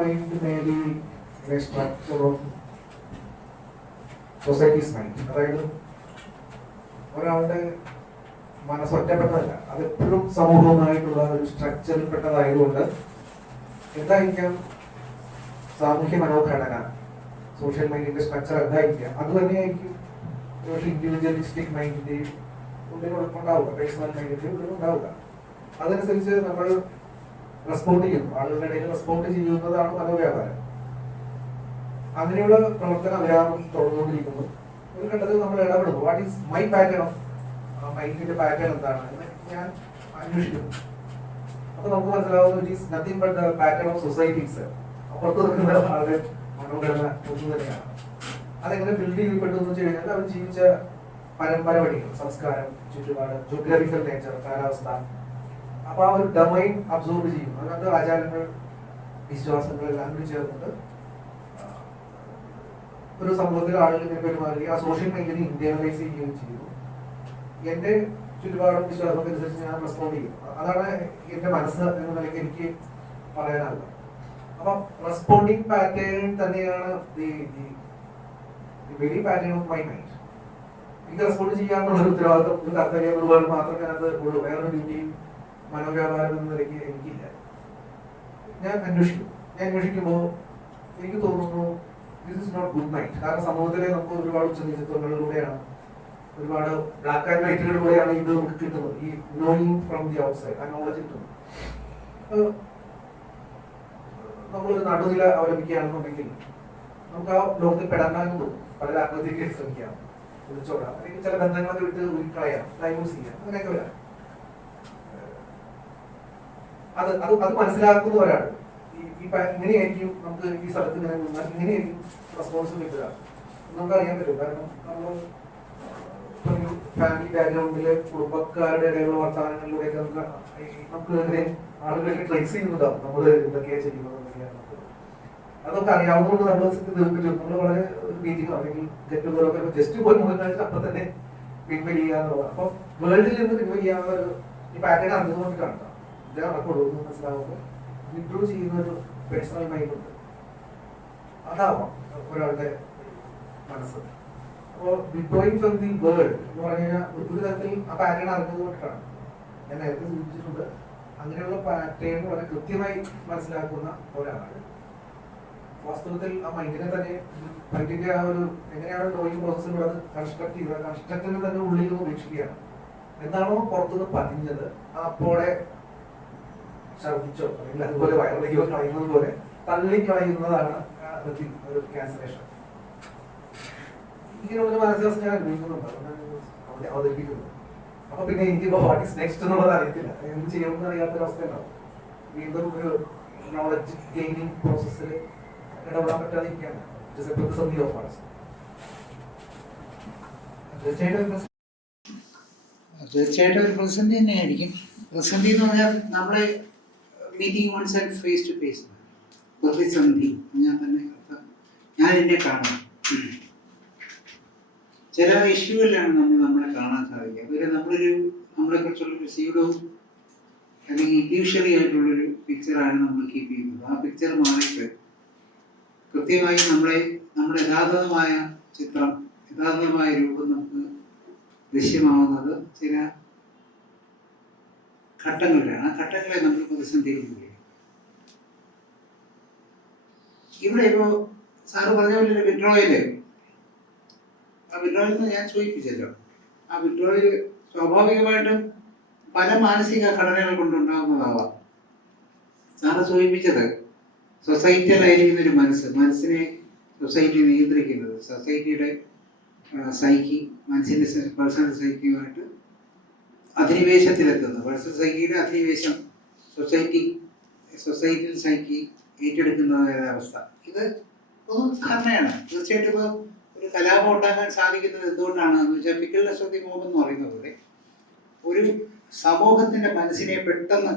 mind may be a structure of societies mind അതായത് ഒരാളുടെ മനസ്സ് ഒറ്റപ്പെട്ടതല്ല. അത് എപ്പോഴും സമൂഹവുമായിട്ടുള്ള ഒരു സ്ട്രക്ചറിൽ പെട്ടതായതുകൊണ്ട് എന്തായിരിക്കാം? സാമൂഹ്യ മനോഘടന സോഷ്യൽ മൈൻഡിന്റെ സ്ട്രക്ചർ എന്തായിരിക്കാം? അത് തന്നെയായിരിക്കും ഒരു ഇൻഡിവിജ്വലിസ്റ്റിക് മൈൻഡിന്റെ ഉള്ളിൽ ഉണ്ടാവുക പേഴ്സണൽ മൈൻഡിന്റെ ഉള്ളിൽ ഉണ്ടാവുക അതനുസരിച്ച് നമ്മൾ റെസ്പോണ്ട് ചെയ്യും. ആളുകളുടെ ഇടയിൽ റെസ്പോണ്ട് ചെയ്യുന്നതാണ് മനോവ്യാപാരം അങ്ങനെയുള്ള പ്രവർത്തനം അവരാണ് തുടർന്നുകൊണ്ടിരിക്കുന്നു. ഒരു ഘട്ടത്തിൽ നമ്മൾ ഇടപെടുന്നു. What is my pattern of മൈൻഡിന്റെ pattern എന്താണ് എന്ന് ഞാൻ അന്വേഷിക്കുന്നു. അപ്പൊ നമുക്ക് മനസ്സിലാവുന്നു it is nothing but the pattern of societies അപ്പുറത്ത് നിൽക്കുന്ന ആളുടെ മനോഘടന ഒന്നു തന്നെയാണ്. അതെങ്ങനെ ബിൽഡ് ചെയ്യപ്പെട്ടു എന്ന് വെച്ച് കഴിഞ്ഞാൽ അവർ ജീവിച്ച പരമ്പര വഴികൾ സംസ്കാരം ചുറ്റുപാട് ജോഗ്രഫിക്കൽ നേച്ചർ കാലാവസ്ഥ അപ്പൊ ആ ഒരു ഡൊമൈൻ അബ്സോർബ് ചെയ്യും. അതിനകത്ത് ആചാരങ്ങൾ വിശ്വാസങ്ങൾ എല്ലാം കൂടി ചേർന്നിട്ട് ഒരു സമൂഹത്തിൽ ആളുകൾ ഇങ്ങനെ പെരുമാറുകയും ആ സോഷ്യൽ മൈൻഡിനെ ഇന്റേണലൈസ് ചെയ്യുകയും ചെയ്യുന്നു എന്റെ ചുറ്റുപാടും വിശ്വാസമൊക്കെ അനുസരിച്ച് ഞാൻ റെസ്പോണ്ട് ചെയ്യും. അതാണ് എന്റെ മനസ്സ് എന്ന നിലയ്ക്ക് എനിക്ക് പറയാനുള്ളത്. അപ്പൊ റെസ്പോണ്ടിങ് പാറ്റേൺ തന്നെയാണ് very pattern of my mind എനിക്ക് റെസ്പോണ്ട് ചെയ്യാനുള്ള ഒരു ഉത്തരവാദിത്വം ഒരു കർത്തവ്യം ഒരുപാട് മാത്രമേ അത് ഉള്ളൂ. വേറൊരു ഡ്യൂട്ടിയും മനോവ്യാപാരം എന്ന നിലയ്ക്ക് എനിക്കില്ല. ഞാൻ അന്വേഷിക്കും. ഞാൻ അന്വേഷിക്കുമ്പോൾ എനിക്ക് തോന്നുന്നു this is not good night കാരണം സമൂഹത്തിലെ നമുക്ക് ഒരുപാട് ഉച്ചനീചത്വങ്ങളിലൂടെയാണ് ഒരുപാട് ബ്ലാക്ക് ആൻഡ് വൈറ്റുകളിലൂടെയാണ് ഇത് നമുക്ക് കിട്ടുന്നത്. ഈ knowing from the outside ആ നോളജ് കിട്ടുന്നത്. അപ്പൊ നമ്മളൊരു നടുനില അവലംബിക്കുകയാണെന്നുണ്ടെങ്കിൽ നമുക്ക് ആ ലോകത്തിൽ പെടാനും തോന്നും പല ആത്മഹത്യക്ക് ശ്രമിക്കാം. വിളിച്ചോടാം അല്ലെങ്കിൽ ചില ബന്ധങ്ങളൊക്കെ വിട്ട് ഉരുക്കളയാം ഡൈവേഴ്സ് ചെയ്യാം. അങ്ങനെയൊക്കെ വരാം. അത് അത് അത് മനസ്സിലാക്കുന്നവരാണ്. ഈ ഇങ്ങനെയായിരിക്കും നമുക്ക് ഈ സ്ഥലത്ത് ഇങ്ങനെയായിരിക്കും റെസ്പോൺസ് കിട്ടുക. നമുക്ക് അറിയാൻ പറ്റും. കാരണം നമ്മൾ ഒരു ഫാമിലി ബാക്ക്ഗ്രൗണ്ടിൽ കുടുംബക്കാരുടെ ഇടയിലുള്ള വർത്തമാനങ്ങളിലൂടെയൊക്കെ നമുക്ക് നമുക്ക് ഇങ്ങനെ ആളുകളൊക്കെ ട്രേസ് ചെയ്യുന്നുണ്ടാവും. നമ്മൾ എന്തൊക്കെയാണ് ചെയ്യുന്നത് അതൊക്കെ അറിയാവുന്നതുകൊണ്ട് നമ്മൾ നിർമ്മിച്ചു നമ്മൾ വളരെ മീറ്റിംഗോ അല്ലെങ്കിൽ ഗെറ്റ് ടുഗറൊക്കെ ജസ്റ്റ് പോയി മുഖം അപ്പൊ തന്നെ പിൻവലിക്കുക എന്നുള്ളത് അപ്പൊ വേൾഡിൽ നിന്ന് പിൻവലിയാവുന്ന ഒരു ഈ പാറ്റേൺ അറിഞ്ഞുകൊണ്ട് കാണാം ഇതേ നടക്കുള്ളൂ എന്ന് മനസ്സിലാവുമ്പോൾ വിഡ്രോ ചെയ്യുന്ന ഒരു പേഴ്സണൽ മൈൻഡ് ഉണ്ട്. അതാവാം ഒരാളുടെ മനസ്സ്. അപ്പോൾ വിഡ്രോയിങ് ഫ്രം ദി വേൾഡ് എന്ന് പറഞ്ഞു കഴിഞ്ഞാൽ ഒരു തരത്തിൽ ആ പാറ്റേൺ അറിഞ്ഞതുകൊണ്ടാണ് ഞാൻ നേരത്തെ സൂചിപ്പിച്ചിട്ടുണ്ട്. അങ്ങനെയുള്ള പാറ്റേൺ വളരെ കൃത്യമായി മനസ്സിലാക്കുന്ന ഒരാളാണ്. വാസ്തവത്തിൽ ആ മൈൻഡിനെ തന്നെ മൈൻഡിന്റെ ആ ഒരു എങ്ങനെയാണ് ഡ്രോയിങ് പ്രോസസ്സിലൂടെ അത് കൺസ്ട്രക്ട് ചെയ്തത് കൺസ്ട്രക്റ്റിന് തന്നെ ഉള്ളിൽ ഉപേക്ഷിക്കുകയാണ്. എന്താണോ പുറത്തുനിന്ന് പതിഞ്ഞത് അപ്പോടെ ഛർദിച്ചോ അല്ലെങ്കിൽ അതുപോലെ വയറിലേക്കോ കളയുന്നത് പോലെ തള്ളിക്കളയുന്നതാണ് ഒരു ക്യാൻസലേഷൻ ഇങ്ങനെയുള്ള മാനസികാവസ്ഥ ഞാൻ അനുഭവിക്കുന്നുണ്ട് അവിടെ അവതരിപ്പിക്കുന്നത് അപ്പൊ പിന്നെ എനിക്കിപ്പോ വാട്ട് ഇസ് നെക്സ്റ്റ് എന്നുള്ളത് അറിയത്തില്ല. എന്ത് ചെയ്യണമെന്ന് അറിയാത്തൊരവസ്ഥ ഉണ്ടാവും വീണ്ടും ഒരു നോളജ് ഗെയിനിങ് പ്രോസസ്സിൽ ഇടപെടാൻ പറ്റാതിരിക്കുകയാണ്. പ്രതിസന്ധി ഓഫ് ആർട്സ് തീർച്ചയായിട്ടും തീർച്ചയായിട്ടും ഒരു പ്രതിസന്ധി തന്നെയായിരിക്കും. പ്രതിസന്ധി എന്ന് പറഞ്ഞാൽ നമ്മളെ meeting one self face to face പ്രതിസന്ധി. ഞാൻ തന്നെ ഞാൻ എന്നെ കാണും. ചില ഇഷ്യൂവിലാണ് നമ്മൾ നമ്മളെ കാണാൻ സാധിക്കുക. അതൊരു നമ്മളൊരു നമ്മളെ കുറിച്ചുള്ളൊരു സീഡവും അല്ലെങ്കിൽ ഇല്യൂഷറി ആയിട്ടുള്ളൊരു പിക്ചറാണ് നമ്മൾ കീപ്പ് ചെയ്യുന്നത്. ആ പിക്ചർ മാറിയിട്ട് കൃത്യമായി നമ്മളെ നമ്മുടെ യഥാർത്ഥമായ ചിത്രം യഥാർത്ഥമായ രൂപം നമുക്ക് ദൃശ്യമാവുന്നത് ചില ഘട്ടങ്ങളിലാണ്. ആ ഘട്ടങ്ങളെ നമ്മൾ പ്രതിസന്ധികൾ ഇവിടെ ഇപ്പോ സാറ് പറഞ്ഞ പോലെ വിഡ്രോയിൽ. ആ വിഡ്രോയിൽ നിന്ന് ഞാൻ സൂചിപ്പിച്ചല്ലോ ആ വിഡ്രോയിൽ സ്വാഭാവികമായിട്ടും പല മാനസിക ഘടനകൾ കൊണ്ടുണ്ടാകുന്നതാവാം. സാറ് സൂചിപ്പിച്ചത് സൊസൈറ്റിയിലായിരിക്കുന്ന ഒരു മനസ്സ് മനസ്സിനെ സൊസൈറ്റി നിയന്ത്രിക്കുന്നത് സൊസൈറ്റിയുടെ സൈക്കി മനസ്സിന്റെ പേഴ്സണൽ സൈക്കിയുമായിട്ട് അധിനിവേശത്തിലെത്തുന്നു. വേഴ്സസ് സൈക്കിയുടെ അധിനിവേശം സൊസൈറ്റി സൊസൈറ്റിയിൽ സൈക്കി ഏറ്റെടുക്കുന്ന അവസ്ഥ ഇത് പൊതു ധാരണയാണ് തീർച്ചയായിട്ടും ഇപ്പോൾ ഒരു കലാപം ഉണ്ടാക്കാൻ സാധിക്കുന്നത് എന്തുകൊണ്ടാണ്? എന്ന് വെച്ചാൽ ഫിക്കൽനെസ് ഓഫ് മോഹം എന്ന് പറയുന്ന പോലെ ഒരു സമൂഹത്തിന്റെ മനസ്സിനെ പെട്ടെന്ന്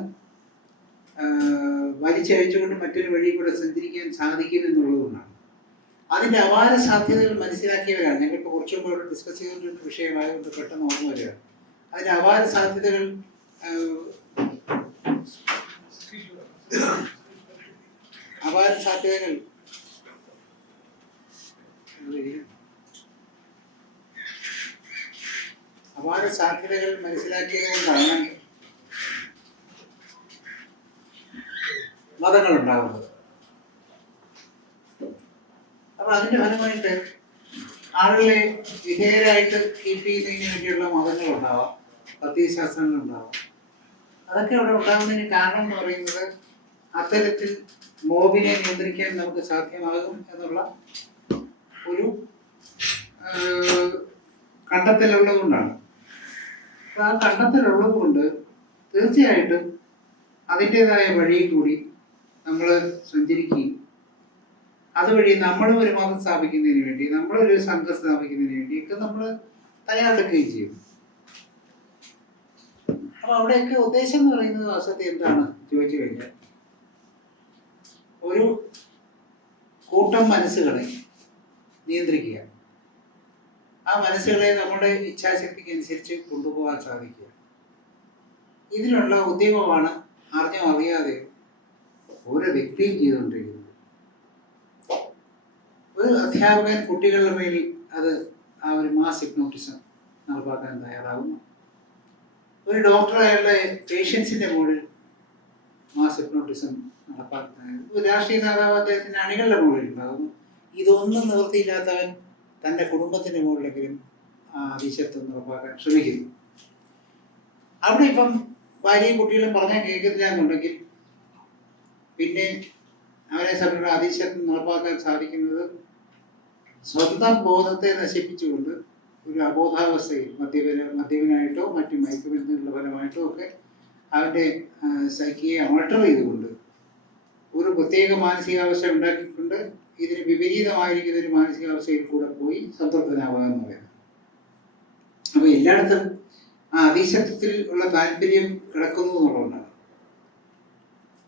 വലിച്ചയച്ചുകൊണ്ട് മറ്റൊരു വഴി കൂടെ സഞ്ചരിക്കാൻ സാധിക്കും എന്നുള്ളതുകൊണ്ടാണ് അതിന്റെ അപാര സാധ്യതകൾ മനസ്സിലാക്കിയവരാണ്. ഞങ്ങൾക്ക് കുറച്ചു ഇവിടെ ഡിസ്കസ് ചെയ്തുകൊണ്ടിരുന്ന വിഷയമായതുകൊണ്ട് പെട്ടെന്ന് ഓർമ്മ വരിക അതിന്റെ അപാര സാധ്യതകൾ അപാര സാധ്യതകൾ. അപാര സാധ്യതകൾ മനസ്സിലാക്കിയത് കൊണ്ടാണ് മതങ്ങൾ ഉണ്ടാകുന്നത് അപ്പൊ അതിന്റെ ഫലമായിട്ട് ആളുകളെ വിധേയരായിട്ട് കീപ്പ് ചെയ്യുന്നതിന് വേണ്ടിയുള്ള മതങ്ങൾ ഉണ്ടാവാം പ്രത്യയശാസ്ത്രങ്ങൾ അതൊക്കെ അവിടെ ഉണ്ടാകുന്നതിന് കാരണം എന്ന് പറയുന്നത് അത്തരത്തിൽ മോബിനെ നിയന്ത്രിക്കാൻ നമുക്ക് സാധ്യമാകും എന്നുള്ള ഒരു കണ്ടെത്തലുള്ളത് കൊണ്ടാണ് ആ കണ്ടെത്തലുള്ളത് കൊണ്ട് തീർച്ചയായിട്ടും അതിന്റെതായ വഴിയിൽ കൂടി നമ്മൾ സഞ്ചരിക്കുകയും അതുവഴി നമ്മളും ഒരു മതം സ്ഥാപിക്കുന്നതിന് വേണ്ടി നമ്മളൊരു സംഘം സ്ഥാപിക്കുന്നതിന് വേണ്ടിയൊക്കെ നമ്മൾ തയ്യാറെടുക്കുകയും ചെയ്യും. അപ്പൊ അവിടെയൊക്കെ ഉദ്ദേശം എന്ന് പറയുന്നത് വാസ്തവത്തിൽ എന്താണ്? ചോദിച്ചു കഴിഞ്ഞാൽ ഒരു കൂട്ടം മനസ്സുകളെ നിയന്ത്രിക്കുക. ആ മനസ്സുകളെ നമ്മുടെ ഇച്ഛാശക്തിക്ക് അനുസരിച്ച് കൊണ്ടുപോകാൻ സാധിക്കുക. ഇതിനുള്ള ഉദ്യമമാണ് അറിഞ്ഞോ അറിയാതെ ഓരോ വ്യക്തിയും ചെയ്തുകൊണ്ടിരിക്കുന്നത്. ഒരു അധ്യാപകൻ കുട്ടികളുടെ മേൽ അത് ആ ഒരു മാസ് ഹിപ്നോട്ടിസം നടപ്പാക്കാൻ തയ്യാറാകുന്നു ഒരു ഡോക്ടർ അയാളുടെ പേഷ്യൻസിന്റെ മുകളിൽ മാസ് ഹിപ്നോട്ടിസം നടപ്പാക്കുന്നത് ഒരു രാഷ്ട്രീയ നേതാവ് അദ്ദേഹത്തിന്റെ അണികളുടെ മുകളിൽ ഉണ്ടാകുന്നു. ഇതൊന്നും നിവൃത്തിയില്ലാത്തവൻ തന്റെ കുടുംബത്തിന്റെ മുകളിലെങ്കിലും ആ അതിശത്വം നടപ്പാക്കാൻ ശ്രമിക്കുന്നു. അവിടെ ഇപ്പം ഭാര്യയും കുട്ടികളും പറഞ്ഞാൽ കേൾക്കുന്നില്ല എന്നുണ്ടെങ്കിൽ പിന്നെ അവരെ സംബന്ധിച്ച അതിശക്തി നടപ്പാക്കാൻ സാധിക്കുന്നത് സ്വന്തം ബോധത്തെ നശിപ്പിച്ചുകൊണ്ട് ഒരു അബോധാവസ്ഥയിൽ മദ്യപന മദ്യപനായിട്ടോ മറ്റു മയക്കുമരുന്നുകളുടെ ഫലമായിട്ടോ ഒക്കെ അവന്റെ സൈക്കിയെ ഓൾട്ടർ ചെയ്തുകൊണ്ട് ഒരു പ്രത്യേക മാനസികാവസ്ഥ ഉണ്ടാക്കിക്കൊണ്ട് ഇതിന് വിപരീതമായിരിക്കുന്ന ഒരു മാനസികാവസ്ഥയിൽ കൂടെ പോയി സംതൃപ്തനാവുക എന്ന് പറയുന്നത്. അപ്പോൾ എല്ലായിടത്തും ആ അതീശത്വത്തിൽ ഉള്ള താല്പര്യം കിടക്കുന്നു എന്നുള്ളതുകൊണ്ടാണ്.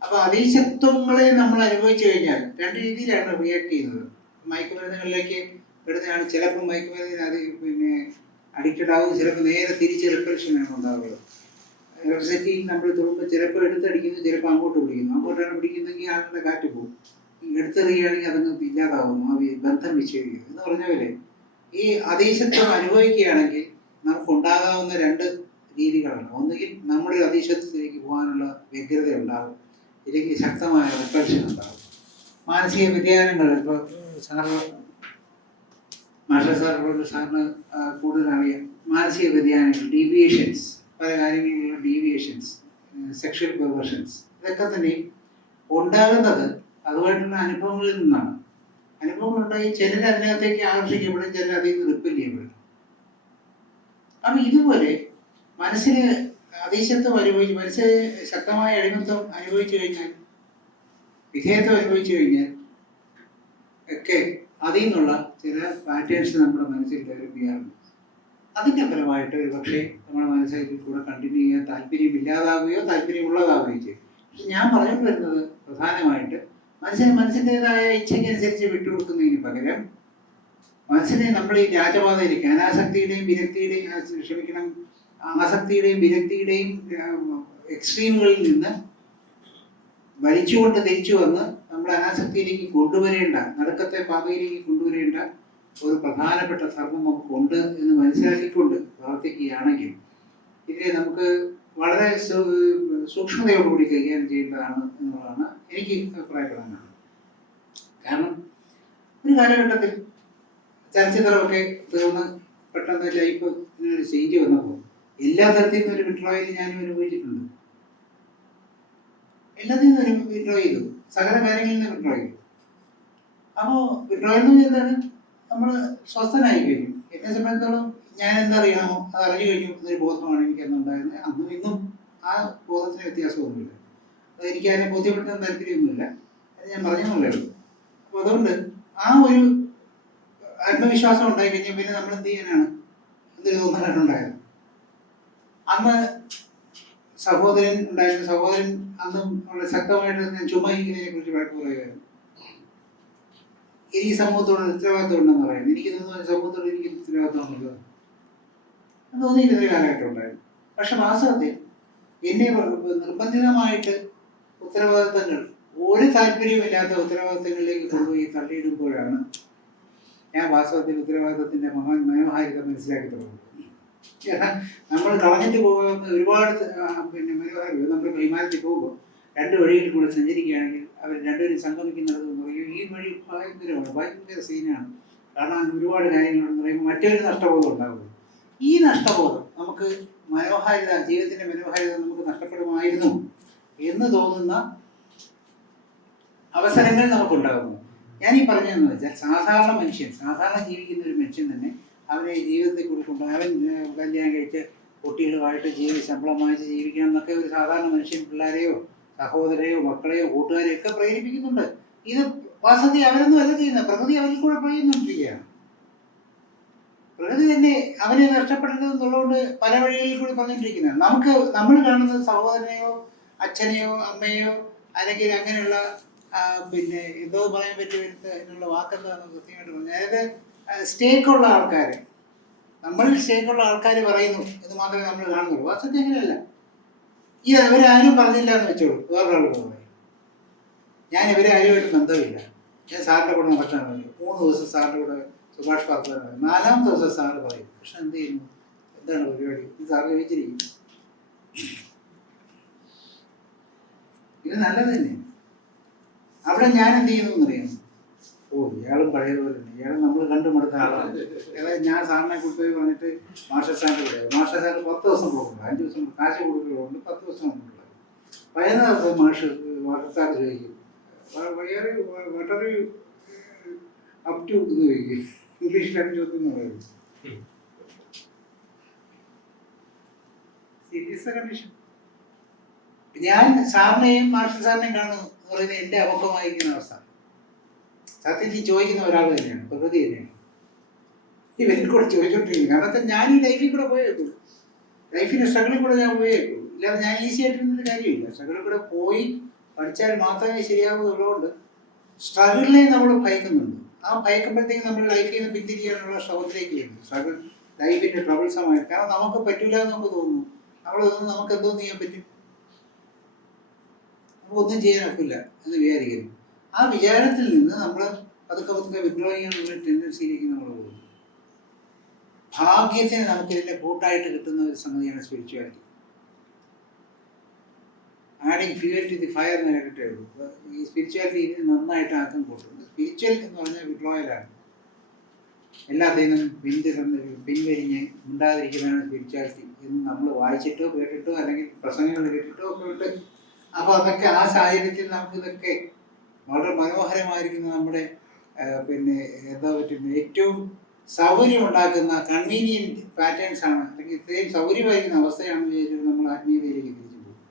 അപ്പൊ അതീശത്വങ്ങളെ നമ്മൾ അനുഭവിച്ചു കഴിഞ്ഞാൽ രണ്ട് രീതിയിലാണ് റിയാക്ട് ചെയ്യുന്നത്. മയക്കുമരുന്നുകളിലേക്ക് പെടുന്നതാണ് ചിലപ്പോൾ മയക്കുമരുന്നിന് അത് പിന്നെ അഡിക്റ്റഡ് ആവും ചിലപ്പോൾ നേരെ തിരിച്ച് ആണ് ഉണ്ടാവുക. ഇലക്ട്രിസിറ്റി നമ്മൾ തൊടുമ്പോൾ ചിലപ്പോൾ എടുത്തടിക്കുന്നു ചിലപ്പോൾ അങ്ങോട്ട് പിടിക്കുന്നു. അങ്ങോട്ടാണ് പിടിക്കുന്നെങ്കിൽ ആളുടെ കാറ്റ് പോകും. ഈ എടുത്തെറിയുകയാണെങ്കിൽ അതങ്ങ് ഇല്ലാതാവുന്നു ആ ബന്ധം വിച്ഛേദിക്കുന്നു എന്ന് പറഞ്ഞ പോലെ ഈ അതീശത്വം അനുഭവിക്കുകയാണെങ്കിൽ നമുക്ക് ഉണ്ടാകാവുന്ന രണ്ട് രീതികളാണ്. ഒന്നുകിൽ നമ്മുടെ അതീശത്വത്തിലേക്ക് പോകാനുള്ള വ്യഗ്രത ഉണ്ടാകും ഇല്ലെങ്കിൽ ശക്തമായ റിപ്രഷൻ ഉണ്ടാകും മാനസിക വ്യതിയാനങ്ങൾ ഇപ്പോൾ സാറ് മാഷ സാറിനോട് സാറിന് കൂടുതൽ അറിയാം മാനസിക വ്യതിയാനങ്ങൾ ഡീവിയേഷൻസ് പല കാര്യങ്ങളിലുള്ള ഡീവിയേഷൻസ് സെക്ഷൽ പെർവേഷൻസ് ഇതൊക്കെ തന്നെ ഉണ്ടാകുന്നത് അതുമായിട്ടുള്ള അനുഭവങ്ങളിൽ നിന്നാണ്. അനുഭവങ്ങൾ ഉണ്ടായി ചിലർ അതിനകത്തേക്ക് ആകർഷിക്കപ്പെടും ചിലർ അതിൽ നിന്ന് റിപ്പൽ ചെയ്യപ്പെടും. അപ്പം ഇതുപോലെ മനസ്സിന് അതീശത്വം അനുഭവിച്ച് മനസ്സിന് ശക്തമായ അടിമത്വം അനുഭവിച്ചു കഴിഞ്ഞാൽ വിധേയത്വം അനുഭവിച്ചു കഴിഞ്ഞാൽ ഒക്കെ അതിൽ നിന്നുള്ള ചില പാറ്റേൺസ് നമ്മുടെ മനസ്സിൽ ഡെവലപ്പ് ചെയ്യാറുണ്ട് അതിന്റെ ഫലമായിട്ട് പക്ഷേ നമ്മുടെ മനസ്സിൽ കൂടെ കണ്ടിന്യൂ ചെയ്യാൻ താല്പര്യമില്ലാതാവുകയോ താല്പര്യമുള്ളതാവുകയോ ചെയ്യും. പക്ഷെ ഞാൻ പറഞ്ഞു വരുന്നത് പ്രധാനമായിട്ട് മനസ്സിന് മനസ്സിന്റെതായ ഇച്ഛയ്ക്കനുസരിച്ച് വിട്ടുകൊടുക്കുന്നതിന് പകരം മനസ്സിനെ നമ്മൾ ഈ രാജപാതയിലേക്ക് അനാസക്തിയുടെയും വിരക്തിയുടെയും ക്ഷമിക്കണം ആസക്തിയുടെയും വിരക്തിയുടെയും എക്സ്ട്രീമുകളിൽ നിന്ന് വലിച്ചുകൊണ്ട് തിരിച്ചു വന്ന് നമ്മൾ ആസക്തിയിലേക്ക് കൊണ്ടുവരേണ്ട നടുക്കത്തെ പാതയിലേക്ക് കൊണ്ടുവരേണ്ട ഒരു പ്രധാനപ്പെട്ട ധർമ്മം നമുക്കുണ്ട് എന്ന് മനസ്സിലാക്കിക്കൊണ്ട് പ്രവർത്തിക്കുകയാണെങ്കിൽ ഇതിനെ നമുക്ക് വളരെ സൂക്ഷ്മതയോടുകൂടി കൈകാര്യം ചെയ്യേണ്ടതാണ് എന്നുള്ളതാണ് എനിക്ക് അഭിപ്രായപ്പെടാനാണ് കാരണം ഒരു കാലഘട്ടത്തിൽ ചലച്ചിത്രമൊക്കെ തീർന്ന് പെട്ടെന്ന് ലൈഫ് ഇങ്ങനെ ചേഞ്ച് വന്നപ്പോൾ എല്ലാ തരത്തിൽ നിന്നും ഒരു വിഡ്രോയിൽ ഞാനും അനുഭവിച്ചിട്ടുണ്ട്. എല്ലാത്തിൽ നിന്നും ഒരു വിഡ്രോ ചെയ്തു. സകല കാര്യങ്ങളിൽ നിന്ന് വിഡ്രോ ചെയ്യും അപ്പോൾ വിഡ്രോ എന്ന് എന്താണ്? നമ്മൾ സ്വസ്ഥനായി കഴിഞ്ഞു. എന്നെ സംബന്ധിച്ചോളം ഞാൻ എന്തറിയണമോ അത് അറിഞ്ഞു കഴിഞ്ഞു. എന്നൊരു ബോധമാണ് എനിക്ക് അന്നുണ്ടായിരുന്നത് അന്നും ഇന്നും ആ ബോധത്തിന് വ്യത്യാസമൊന്നുമില്ല അത് എനിക്ക് അതിനെ ബോധ്യപ്പെടുത്താൻ താല്പര്യമൊന്നുമില്ല. അത് ഞാൻ പറഞ്ഞതല്ലേ അപ്പൊ അതുകൊണ്ട് ആ ഒരു ആത്മവിശ്വാസം ഉണ്ടായി കഴിഞ്ഞാൽ പിന്നെ നമ്മൾ എന്ത് ചെയ്യാനാണ്? എന്തൊരു തോന്നലാണ് ഉണ്ടായത് അന്ന് സഹോദരൻ ഉണ്ടായിരുന്ന സഹോദരൻ അന്നും വളരെ ശക്തമായിട്ട് ഞാൻ ചുമയിക്കുന്നതിനെ കുറിച്ച് വഴക്ക് പറയുമായിരുന്നു ഈ സമൂഹത്തോട് ഉത്തരവാദിത്വം ഉണ്ടെന്ന് പറയുന്നത് എനിക്ക് തോന്നുന്നു സമൂഹത്തോട് എനിക്ക് ഉത്തരവാദിത്വം ഉണ്ടല്ലോ. ഒരു കാലഘട്ടം ഉണ്ടായിരുന്നു. പക്ഷെ വാസ്തവത്തിൽ എന്നെ നിർബന്ധിതമായിട്ട് ഉത്തരവാദിത്തങ്ങൾ ഒരു താല്പര്യമില്ലാത്ത ഉത്തരവാദിത്തങ്ങളിലേക്ക് കൊണ്ടുപോയി തള്ളിയിടുമ്പോഴാണ് ഞാൻ വാസ്തവത്തിൽ ഉത്തരവാദിത്തത്തിന്റെ മഹാ മനോഹാരിത മനസ്സിലാക്കി തുടങ്ങുന്നത്. നമ്മൾ കളഞ്ഞിട്ട് പോകുന്ന ഒരുപാട് പിന്നെ മനോഹാരിത നമ്മൾ വിമാനത്തിൽ പോകുമ്പോൾ രണ്ട് വഴിയിൽ കൂടെ സഞ്ചരിക്കുകയാണെങ്കിൽ അവർ രണ്ടുപേരും സംഗമിക്കുന്നിടത്ത് എന്ന് പറയും ഈ വഴി ഭയങ്കരമാണ് ഭയങ്കര സീനാണ്. കാരണം ഒരുപാട് കാര്യങ്ങളുണ്ടെന്ന് പറയുമ്പോൾ മറ്റൊരു നഷ്ടബോധം ഉണ്ടാകുന്നു ഈ നഷ്ടബോധം നമുക്ക് മനോഹാരിത ജീവിതത്തിന്റെ മനോഹാരിത നമുക്ക് നഷ്ടപ്പെടുമായിരുന്നു എന്ന് തോന്നുന്ന അവസരങ്ങൾ നമുക്കുണ്ടാകുന്നു. ഞാൻ ഈ പറഞ്ഞതെന്ന് വെച്ചാൽ സാധാരണ മനുഷ്യൻ സാധാരണ ജീവിക്കുന്ന ഒരു മനുഷ്യൻ തന്നെ അവനെ ജീവിതത്തിൽ കൂടി കൊണ്ട് അവൻ കല്യാണം കഴിച്ച് കുട്ടികളുമായിട്ട് ജീവി ശമ്പളം വാങ്ങിച്ച് ജീവിക്കണം എന്നൊക്കെ ഒരു സാധാരണ മനുഷ്യൻ പിള്ളേരെയോ സഹോദരയോ മക്കളെയോ കൂട്ടുകാരെയോ ഒക്കെ പ്രേരിപ്പിക്കുന്നുണ്ട്. ഇത് വസതി അവരൊന്നും അല്ല ചെയ്യുന്നത്. പ്രകൃതി അവരിൽ കൂടെ പ്രയോഗിച്ചുകൊണ്ടിരിക്കുകയാണ് പ്രകൃതി തന്നെ അവനെ നഷ്ടപ്പെടരുത് എന്നുള്ളതുകൊണ്ട് പല വഴികളിൽ കൂടി പറഞ്ഞുകൊണ്ടിരിക്കുന്നത്. നമുക്ക് നമ്മൾ കാണുന്ന സഹോദരനെയോ അച്ഛനെയോ അമ്മയോ അല്ലെങ്കിൽ അങ്ങനെയുള്ള പിന്നെ എന്തോ പറയാൻ പറ്റി പറ്റിയ എന്നുള്ള വാക്കെന്താണെന്ന് കൃത്യമായിട്ട് പറഞ്ഞു അതായത് സ്റ്റേക്കുള്ള ആൾക്കാർ നമ്മൾ സ്റ്റേക്കുള്ള ആൾക്കാർ പറയുന്നു എന്ന് മാത്രമേ നമ്മൾ കാണുന്നുള്ളൂ. വാസ്തവത്തിൽ അങ്ങനെയല്ല. ഇത് ഇവരാരും പറഞ്ഞില്ല എന്ന് വെച്ചോളൂ. വേറൊരാൾ പറയും. ഞാൻ ഇവരെ ആരുമായിട്ട് ബന്ധമില്ല. ഞാൻ സാറിന്റെ കൂടെ നടക്കാൻ പറഞ്ഞു മൂന്ന് ദിവസം സാറിന്റെ കൂടെ സുഭാഷ് പാർക്കാൻ പറയും നാലാം ദിവസം സാറ് പറയും പക്ഷെ എന്ത് ചെയ്യുന്നു? എന്താണ് പരിപാടി? ഇത് സാറ് ചോദിച്ചിരിക്കും ഇത് നല്ലത് തന്നെ. അവിടെ ഞാൻ എന്ത് ചെയ്യുന്നു എന്നറിയാം ഓ ഇയാളും പഴയതുപോലെ തന്നെ. ഇയാളും നമ്മൾ കണ്ടു മടുത്ത ആളാണ് ഞാൻ സാറിനെ കൊടുത്തു പറഞ്ഞിട്ട് മാഷ സാറിന്റെ കൂടെ മാഷ സാറ് പത്ത് ദിവസം പോകുന്നുണ്ട് അഞ്ച് ദിവസം കാശ് കൊടുക്കുന്നുണ്ട് പത്ത് ദിവസം കൊണ്ടുള്ളത് പതിനൊന്ന് ദിവസം മാഷ് മാഷ സാർ ചോദിക്കും. വളരെ അപ് ടു ചോദിക്കും. ഇംഗ്ലീഷിലാണ് ചോദ്യം പറയുന്നത് സീരിയസ് കണ്ടീഷൻ ഞാൻ സാറിനെയും മാഷ സാറിനെയും കാണുന്നു പറയുന്നത് എന്റെ അബദ്ധമായിരിക്കുന്ന അവസ്ഥ സത്യത്തിൽ ചോദിക്കുന്ന ഒരാൾ തന്നെയാണ് പ്രകൃതി തന്നെയാണ്. ഇവരിൽ കൂടെ ചോദിച്ചോണ്ടിരിക്കും കാരണം വെച്ചാൽ ഞാൻ ഈ ലൈഫിൽ കൂടെ പോയേക്കും ലൈഫിന്റെ സ്ട്രഗിളിൽ കൂടെ ഞാൻ പോയേക്കും ഇല്ലാതെ ഞാൻ ഈസി ആയിട്ടുള്ള കാര്യമില്ല. സ്ട്രഗിളിൽ കൂടെ പോയി പഠിച്ചാൽ മാത്രമേ ശരിയാവുന്നുള്ളതുകൊണ്ട് സ്ട്രഗിളിനെ നമ്മൾ ഭയക്കുന്നുണ്ട്. ആ ഭയക്കുമ്പോഴത്തേക്കും നമ്മൾ ലൈഫിൽ നിന്ന് പിന്തിരിയാനുള്ള ശ്രമത്തിലേക്ക് വരുന്നു. സ്ട്രഗിൾ ലൈഫിന്റെ ട്രബിൾസമായിട്ട് കാരണം നമുക്ക് പറ്റൂല എന്ന് നമുക്ക് തോന്നുന്നു. നമ്മൾ തോന്നുന്നു നമുക്ക് എന്തോന്ന് ചെയ്യാൻ പറ്റും? നമുക്കൊന്നും ചെയ്യാൻ ഒക്കില്ല എന്ന് വിചാരിക്കുന്നു. ആ വിചാരത്തിൽ നിന്ന് നമ്മൾ പതുക്കെ പതുക്കെ വിഡ്രോ ടെൻഡൻസിയിലേക്ക് നമ്മൾ പോകുന്നു. ഭാഗ്യത്തിന് നമുക്ക് ഇതിന്റെ കൂട്ടായിട്ട് കിട്ടുന്ന ഒരു സംഗതിയാണ് spirituality adding fuel to the fire എന്ന് കേട്ടിട്ടേ ഉള്ളൂ. ഈ സ്പിരിച്വാലിറ്റി ഇതിന് നന്നായിട്ട് ആക്കം കൂട്ടുന്നു. സ്പിരിച്വൽ എന്ന് പറഞ്ഞാൽ വിഡ്രോയലാണ് എല്ലാത്തിനും പിന്തിരുന്ന് പിൻവരിഞ്ഞ് ഉണ്ടാതിരിക്കുന്നതാണ് സ്പിരിച്വാലിറ്റി എന്ന് നമ്മൾ വായിച്ചിട്ടോ കേട്ടിട്ടോ അല്ലെങ്കിൽ പ്രസംഗങ്ങൾ കേട്ടിട്ടോ ഒക്കെ ഉണ്ട് അപ്പോൾ അതൊക്കെ ആ സാഹചര്യത്തിൽ നമുക്ക് ഇതൊക്കെ വളരെ മനോഹരമായിരിക്കുന്ന നമ്മുടെ പിന്നെ എന്താ പറ്റുന്ന ഏറ്റവും സൗകര്യം ഉണ്ടാക്കുന്ന കൺവീനിയന്റ് പാറ്റേൺസ് ആണ്. അല്ലെങ്കിൽ ഇത്രയും സൗകര്യമായിരിക്കുന്ന അവസ്ഥയാണെന്ന് വിചാരിച്ചിട്ട് നമ്മൾ ആത്മീയതയിലേക്ക് തിരിച്ചു പോകും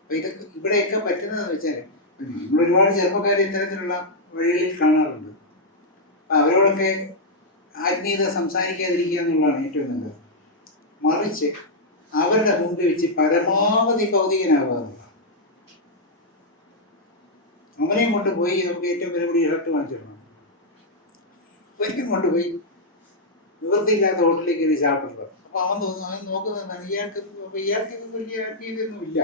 അപ്പോൾ ഇതൊക്കെ ഇവിടെയൊക്കെ പറ്റുന്നതെന്ന് വെച്ചാൽ നമ്മൾ ഒരുപാട് ചെറുപ്പക്കാർ ഇത്തരത്തിലുള്ള വഴികളിൽ കാണാറുണ്ട്. അപ്പം അവരോടൊക്കെ ആത്മീയത സംസാരിക്കാതിരിക്കുക എന്നുള്ളതാണ് ഏറ്റവും നല്ലത്. മറിച്ച് അവരുടെ മുമ്പിൽ വെച്ച് പരമാവധി എന്നുള്ളതാണ്. അവനെയും കൊണ്ടുപോയി നമുക്ക് ഏറ്റവും വില കൂടി ഇറട്ട് വാങ്ങിച്ചിടണം ഒരിക്കലും കൊണ്ടുപോയി. നിവൃത്തിയില്ലാത്ത ഹോട്ടലിലേക്ക് കയറി ചാപ്പിട്ടത് അപ്പൊ അവൻ തോന്നുന്നു അവൻ നോക്കുന്നതാണ് ഇയാൾക്ക് അപ്പൊ ഇയാൾക്ക് ഇത് വലിയ ആത്മീയതൊന്നും ഇല്ല.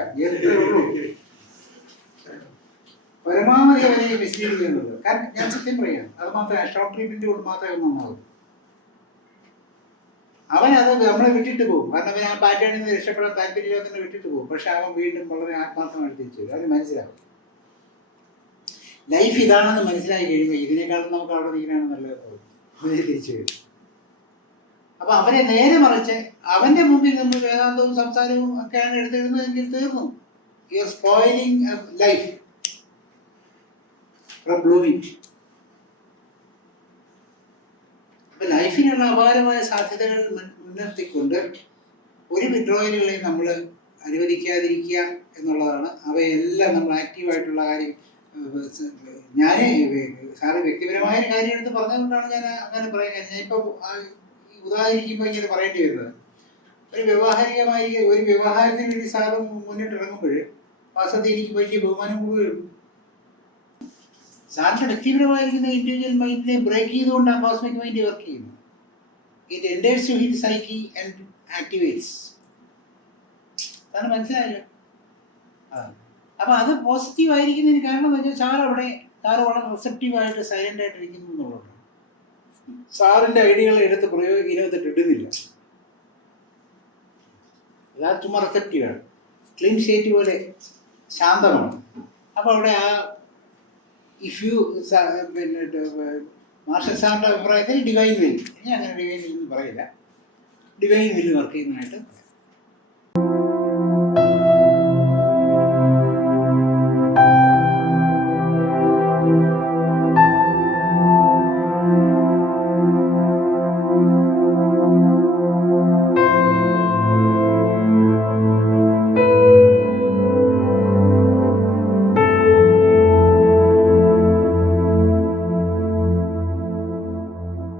പരമാവധി അവനെ വിശദീകരിക്കുന്നത് കാരണം ഞാൻ സത്യം പറയാം അത് മാത്രമേ ഷോർട്ട് ട്രീറ്റ്മെന്റ് കൊണ്ട് മാത്രമേ നന്നാവും. അവൻ അത് നമ്മളെ വിട്ടിട്ട് പോകും. കാരണം അവൻ ആ പാറ്റേണിൽ നിന്ന് രക്ഷപ്പെടാൻ താല്പര്യമില്ലാത്തതിനെ വിട്ടിട്ട് പോകും. പക്ഷെ അവൻ വീണ്ടും വളരെ ആത്മാർത്ഥമായിട്ട് തിരിച്ചു അവന് മനസ്സിലാവും. ലൈഫ് ഇതാണെന്ന് മനസ്സിലായി കഴിയുമ്പോൾ ഇതിനേക്കാളും നമുക്ക് അവിടെ നിൽക്കാനാണ് നല്ലത്. അവനെ തിരിച്ചു വരും. അപ്പൊ അവനെ നേരെ മറിച്ച് അവന്റെ മുമ്പിൽ നമ്മൾ വേദാന്തവും സംസാരവും ഒക്കെയാണ് എടുത്തിരുന്നതെങ്കിൽ തീർന്നു. You are spoiling life from blooming അപ്പൊ ലൈഫിനുള്ള അപാരമായ സാധ്യതകൾ മുൻനിർത്തിക്കൊണ്ട് ഒരു വിഡ്രോയലുകളെയും നമ്മൾ അനുവദിക്കാതിരിക്കുക എന്നുള്ളതാണ്. അവയെല്ലാം നമ്മൾ ആക്റ്റീവായിട്ടുള്ള കാര്യം ഞാൻ സാറ് വ്യക്തിപരമായ ഒരു കാര്യം എടുത്ത് പറഞ്ഞതുകൊണ്ടാണ് ഞാൻ അങ്ങനെ പറയുന്നത്. ഞാൻ ഇപ്പോൾ ഉദാഹരിക്കുമ്പോൾ ഇങ്ങനെ പറയേണ്ടി വരുന്നത്. ഒരു വ്യവഹാരികമായി ഒരു വ്യവഹാരത്തിന് വേണ്ടി സാറ് മുന്നിട്ട് ഇറങ്ങുമ്പോൾ വാസ്തവത്തിൽ എനിക്ക് വലിയ ബഹുമാനം കൂടുതലും സാറിന്റെ വ്യക്തിപരമായിരിക്കുന്ന ഇൻഡിവിജ്വൽ മൈൻഡിനെ ബ്രേക്ക് ചെയ്തുകൊണ്ട് ആ കോസ്മിക് മൈൻഡ് വർക്ക് ചെയ്യുന്നു ഇത് enters to hit psyche and activates സാറിന് മനസ്സിലായല്ലോ? ആ. അപ്പോൾ അത് പോസിറ്റീവ് ആയിരിക്കുന്നതിന് കാരണം എന്ന് വെച്ചാൽ സാർ അവിടെ സാർ വളരെ റിസപ്റ്റീവായിട്ട് സൈലന്റ് ആയിട്ട് ഇരിക്കുന്നു എന്നുള്ളതാണ്. സാറിന്റെ ഐഡിയകൾ എടുത്ത് പ്രയോഗ ഇതിനകത്തിട്ട് ഇടുന്നില്ല. റിസപ്റ്റീവാണ് ക്ലീൻ സ്റ്റേറ്റ് പോലെ ശാന്തമാണ്. അപ്പോൾ അവിടെ ആ ഇഫ് യു പിന്നെ മാർഷൽ സാറിന്റെ അഭിപ്രായത്തിൽ ഡിവൈൻ വിൽ ഞാൻ അങ്ങനെ ഡിവൈൻ വിൽ പറയില്ല. ഡിവൈൻ വിൽ വർക്ക് ചെയ്യുന്നതായിട്ട്